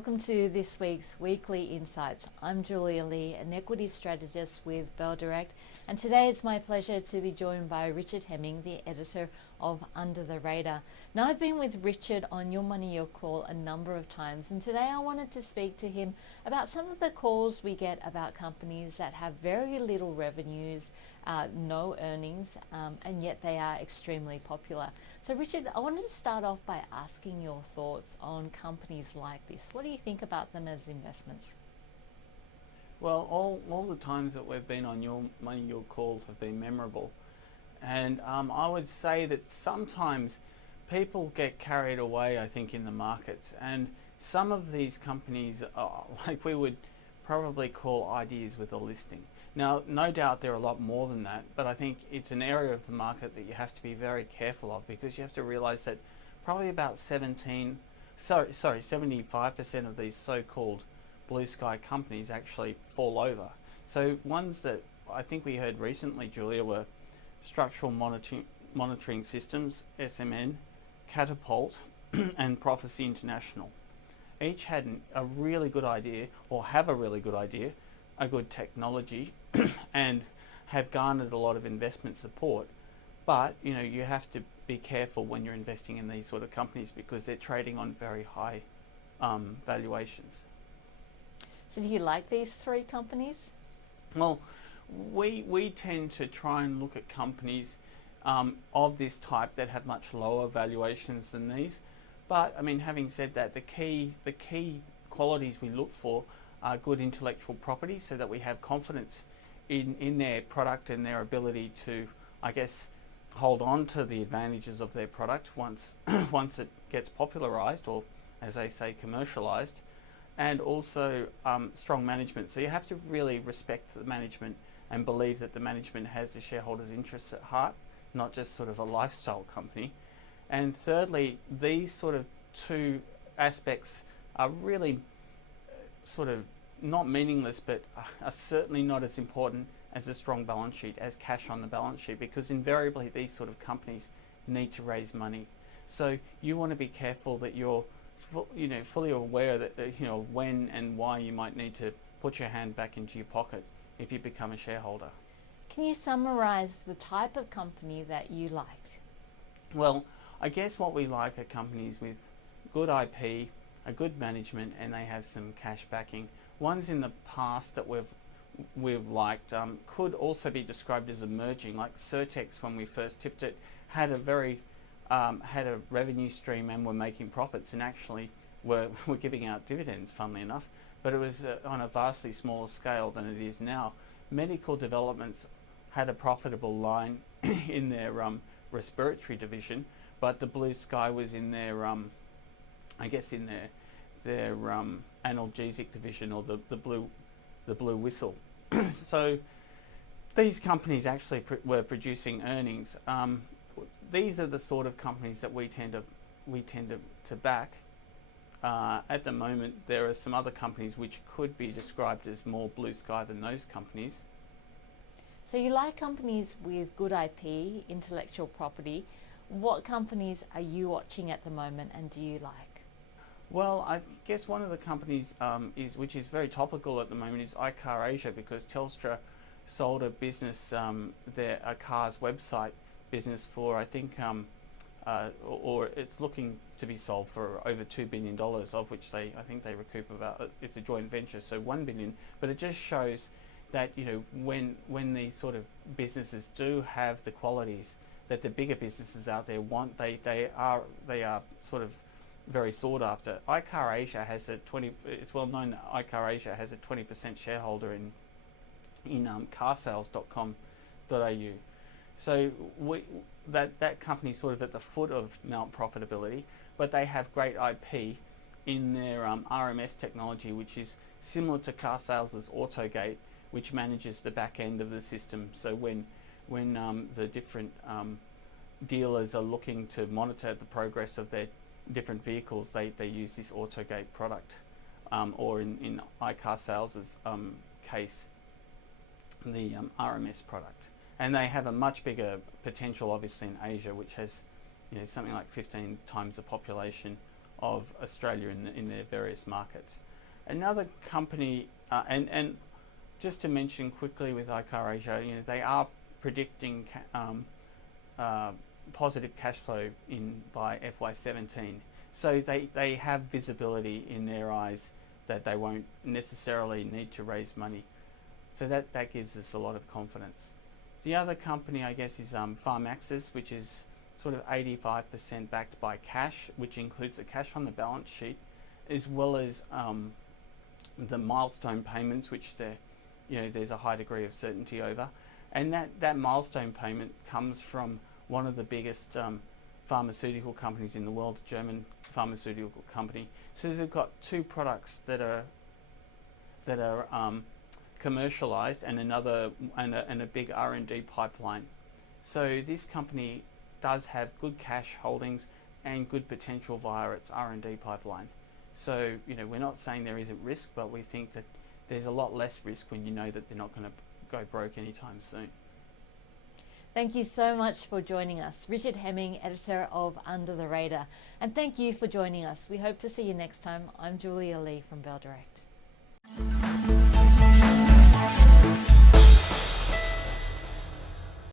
welcome to this week's Weekly Insights. I'm Julia Lee, an equity strategist with Bell Direct, and today it's my pleasure to be joined by Richard Hemming, the editor of Under the Radar. Now, I've been with Richard on Your Money, Your Call a number of times, and today I wanted to speak to him about some of the calls we get about companies that have very little revenues, no earnings, and yet they are extremely popular. So Richard, I wanted to start off by asking your thoughts on companies like this. What do you think about them as investments? Well, all the times that we've been on Your Money, Your Call have been memorable. And I would say that sometimes people get carried away, I think, in the markets. And some of these companies are, like we would probably call ideas with a listing. Now, no doubt there are a lot more than that, but I think it's an area of the market that you have to be very careful of, because you have to realize that probably about 75% of these so-called blue sky companies actually fall over. So ones that I think we heard recently, Julia, were Structural Monitoring Systems, SMN, Catapult, and Prophecy International. Each had a really good idea, or have a really good idea, a good technology, and have garnered a lot of investment support. But you have to be careful when you're investing in these sort of companies, because they're trading on very high valuations. So do you like these three companies? Well, we tend to try and look at companies of this type that have much lower valuations than these. But I mean, having said that, the key qualities we look for are good intellectual property, so that we have confidence in their product and their ability to, I guess, hold on to the advantages of their product once it gets popularized, or as they say, commercialized. And also strong management. So you have to really respect the management and believe that the management has the shareholders' interests at heart, not just sort of a lifestyle company. And thirdly, these sort of two aspects are really sort of not meaningless, but are certainly not as important as a strong balance sheet, as cash on the balance sheet, because invariably these sort of companies need to raise money. So you want to be careful that you're fully aware that when and why you might need to put your hand back into your pocket if you become a shareholder. Can you summarize the type of company that you like? Well, I guess what we like are companies with good IP, a good management, and they have some cash backing. Ones in the past that we've liked could also be described as emerging, like Certex, when we first tipped it, had a revenue stream and were making profits, and actually were giving out dividends, funnily enough, but it was on a vastly smaller scale than it is now. Medical Developments had a profitable line in their respiratory division, but the blue sky was in their their analgesic division, or the blue whistle. So these companies actually were producing earnings. These are the sort of companies that we tend to back. At the moment, there are some other companies which could be described as more blue sky than those companies. So you like companies with good IP, intellectual property. What companies are you watching at the moment, and do you like? Well, I guess one of the companies which is very topical at the moment, is iCar Asia, because Telstra sold a business, a car's website business, for I think, or it's looking to be sold for over $2 billion, of which I think they recoup about, it's a joint venture, so $1 billion. But it just shows that when these sort of businesses do have the qualities that the bigger businesses out there want, they are sort of very sought after. iCar Asia has it's well known that iCar Asia has a 20% shareholder in carsales.com.au. So that company's sort of at the foot of Mount profitability, but they have great IP in their RMS technology, which is similar to carsales' AutoGate, which manages the back end of the system. So when the different dealers are looking to monitor the progress of their different vehicles, they use this AutoGate product, or in iCarsales' case, the RMS product. And they have a much bigger potential, obviously, in Asia, which has something like 15 times the population of Australia in their various markets. Another company, and just to mention quickly with iCar Asia, they are predicting positive cash flow by FY17. So they have visibility in their eyes that they won't necessarily need to raise money. So that gives us a lot of confidence. The other company, I guess, is Pharmaxis, which is sort of 85% backed by cash, which includes the cash on the balance sheet, as well as the milestone payments, which there's a high degree of certainty over. And that milestone payment comes from one of the biggest pharmaceutical companies in the world, a German pharmaceutical company. So they've got two products that are commercialized, and a big R&D pipeline. So this company does have good cash holdings and good potential via its R&D pipeline. So we're not saying there isn't risk, but we think that there's a lot less risk when you know that they're not going to go broke anytime soon. Thank you so much for joining us, Richard Hemming, editor of Under the Radar, and thank you for joining us. We hope to see you next time. I'm Julia Lee from Bell Direct.